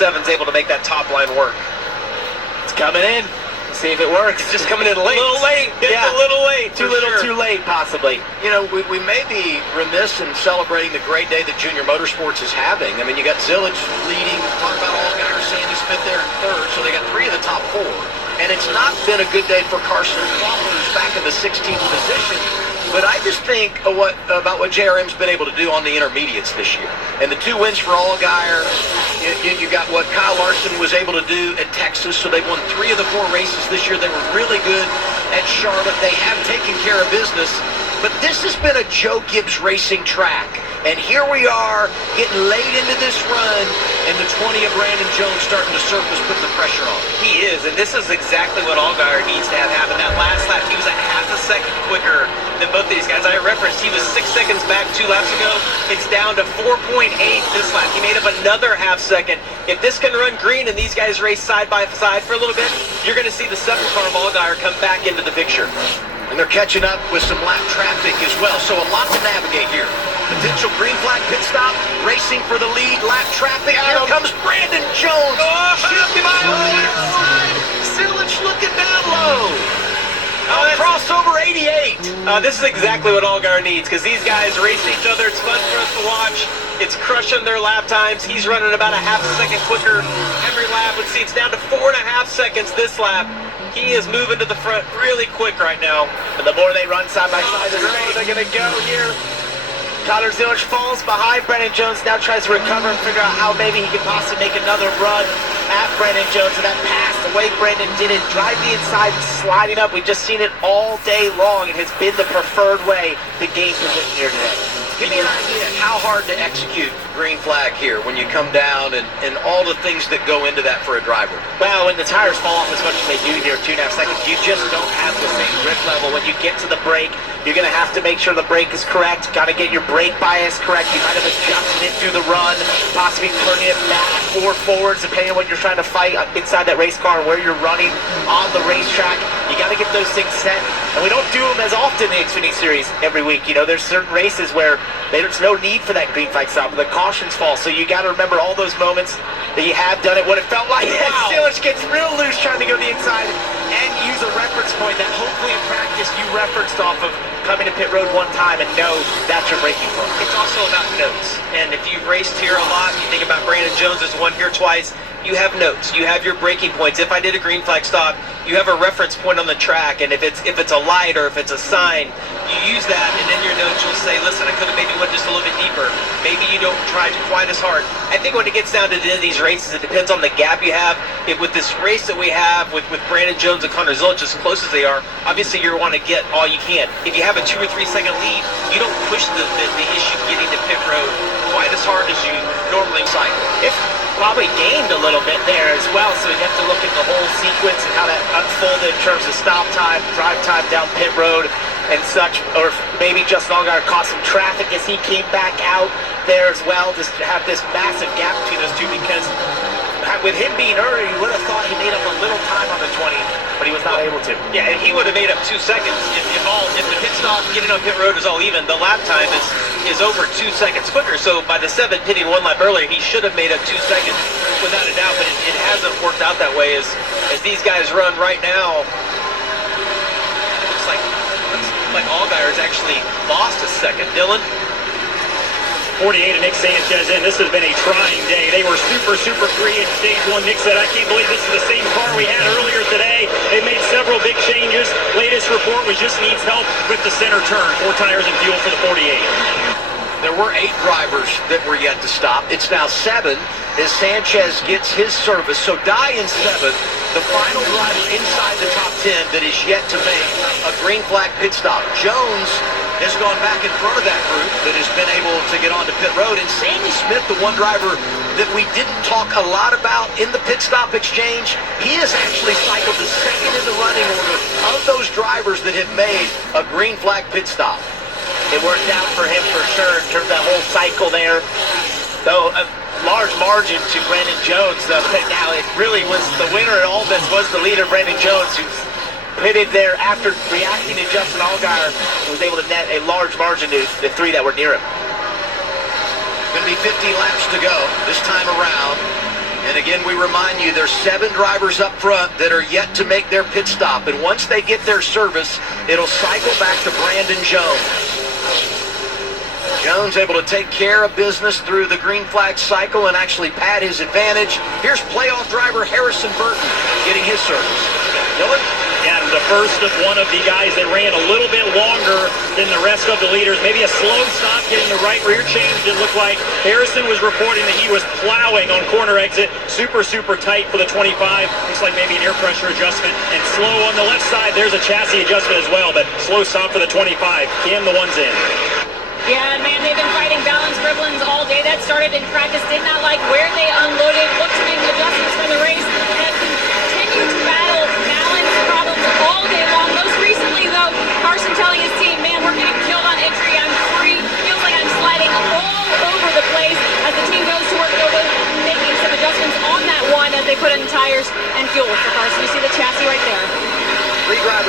7's able to make that top line work. It's coming in. See if it works. It's just coming in late. A little late. It's a little late. Too little, too late, possibly. You know, we may be remiss in celebrating the great day that Junior Motorsports is having. I mean, you got Zillage leading, talking about Allgaier, Sandy Smith there in third, so they got 3 of the top 4. And it's not been a good day for Carson Crawford, who's back in the 16th position. But I just think about what JRM's been able to do on the intermediates this year. And the 2 wins for Allgaier. You got what Kyle Larson was able to do at Texas, so they've won 3 of the 4 races this year. They were really good at Charlotte. They have taken care of business. But this has been a Joe Gibbs racing track. And here we are getting late into this run, and the 20 of Brandon Jones starting to surface, putting the pressure on. He is, and this is exactly what Allgaier needs to have happen. That last lap, he was a half a second quicker than both these guys. I referenced he was 6 seconds back 2 laps ago. It's down to 4.8 this lap. He made up another half second. If this can run green and these guys race side by side for a little bit, you're going to see the 7th car of Allgaier come back into the picture. And they're catching up with some lap traffic as well, so a lot to navigate here. Potential green flag pit stop, racing for the lead, lap traffic. Here comes Brandon Jones. Shifting by the outside. Zillage looking down low. Crossover 88. This is exactly what Allgaier needs, because these guys race each other. It's fun for us to watch. It's crushing their lap times. He's running about a half a second quicker every lap. Let's see, it's down to 4.5 seconds this lap. He is moving to the front really quick right now. And the more they run side by side, the more they're going to go here. Connor Zillage falls behind Brandon Jones, now tries to recover and figure out how maybe he could possibly make another run at Brandon Jones. And that pass, the way Brandon did it, drive the inside, sliding up. We've just seen it all day long. It has been the preferred way to gain position here today. Give me an idea how hard to execute green flag here when you come down and all the things that go into that for a driver. Well, when the tires fall off as much as they do here, 2.5 seconds, you just don't have the same grip level. When you get to the brake, you're going to have to make sure the brake is correct. Got to get your brake bias correct. You might have adjusted it through the run, possibly turning it back or forwards, depending on what you're trying to fight inside that race car and where you're running on the racetrack. You got to get those things set. And we don't do them as often in the Xfinity Series every week. You know, there's certain races where there's no need for that green flag stop. The cautions fall. So you got to remember all those moments that you have done it, what it felt like. Wow. Zillage gets real loose trying to go the inside and use a reference point that hopefully in practice you referenced off of coming to pit road one time and know that's your braking point. It's also about notes. And if you've raced here a lot, you think about Brandon Jones as won here twice, you have notes. You have your braking points. If I did a green flag stop, you have a reference point on the track, and if it's a light or if it's a sign, you use that, and in your notes you'll say, listen, I could have maybe went just a little bit deeper. Maybe you don't try quite as hard. I think when it gets down to the end of these races, it depends on the gap you have. With this race that we have with Brandon Jones and Connor Zillage as close as they are, obviously you want to get all you can. If you have a 2 or 3 second lead, you don't push the issue getting to pit road quite as hard as you normally cycle. If probably gained a little bit there as well, so you have to look at the whole sequence and how that unfolded in terms of stop time, drive time down pit road and such, or maybe Justin Allgaier caught some traffic as he came back out there as well, just to have this massive gap between those two, because with him being early, you would have thought he made up a little time on the 20, but he was not able to. Yeah, and he would have made up 2 seconds. If the pit stop, getting on pit road is all even, the lap time is over 2 seconds quicker. So by the 7 pitting 1 lap earlier, he should have made up 2 seconds without a doubt, but it hasn't worked out that way as these guys run right now. Looks like Allgaier's actually lost a second. Dylan? 48 and Nick Sanchez in. This has been a trying day. They were super free in stage 1. Nick said, I can't believe this is the same car we had earlier today. They made several big changes. Latest report was just needs help with the center turn. 4 tires and fuel for the 48. There were 8 drivers that were yet to stop. It's now 7 as Sanchez gets his service. So Dye in 7th, the final driver inside the top 10 that is yet to make a green flag pit stop. Jones has gone back in front of that group that has been able to get onto pit road. And Sandy Smith, the one driver that we didn't talk a lot about in the pit stop exchange, he has actually cycled the second in the running order of those drivers that have made a green flag pit stop. It worked out for him for sure in terms of that whole cycle there. Though a large margin to Brandon Jones. But now it really was the winner in all this was the leader, Brandon Jones, who's pitted there after reacting to Justin Allgaier, who was able to net a large margin to the 3 that were near him. Going to be 50 laps to go this time around. And again, we remind you, there's 7 drivers up front that are yet to make their pit stop. And once they get their service, it'll cycle back to Brandon Jones. Jones able to take care of business through the green flag cycle and actually pad his advantage. Here's playoff driver Harrison Burton getting his service. Dylan? Yeah, the first of one of the guys that ran a little bit longer than the rest of the leaders. Maybe a slow stop getting the right rear change. It looked like Harrison was reporting that he was plowing on corner exit. Super, super tight for the 25. Looks like maybe an air pressure adjustment. And slow on the left side. There's a chassis adjustment as well, but slow stop for the 25. Cam the ones in. Yeah, and man, they've been fighting balance gremlins all day. That started in practice. Did not like where they unloaded. Looked to make adjustments for the race. Have continued to battle balance problems all day long. Most recently, though, Carson telling his team, man, we're getting killed on entry. I'm free. Feels like I'm sliding all over the place as the team goes to work. They're making some adjustments on that one as they put in tires and fuel for Carson. You see the chassis right there. 3 drivers.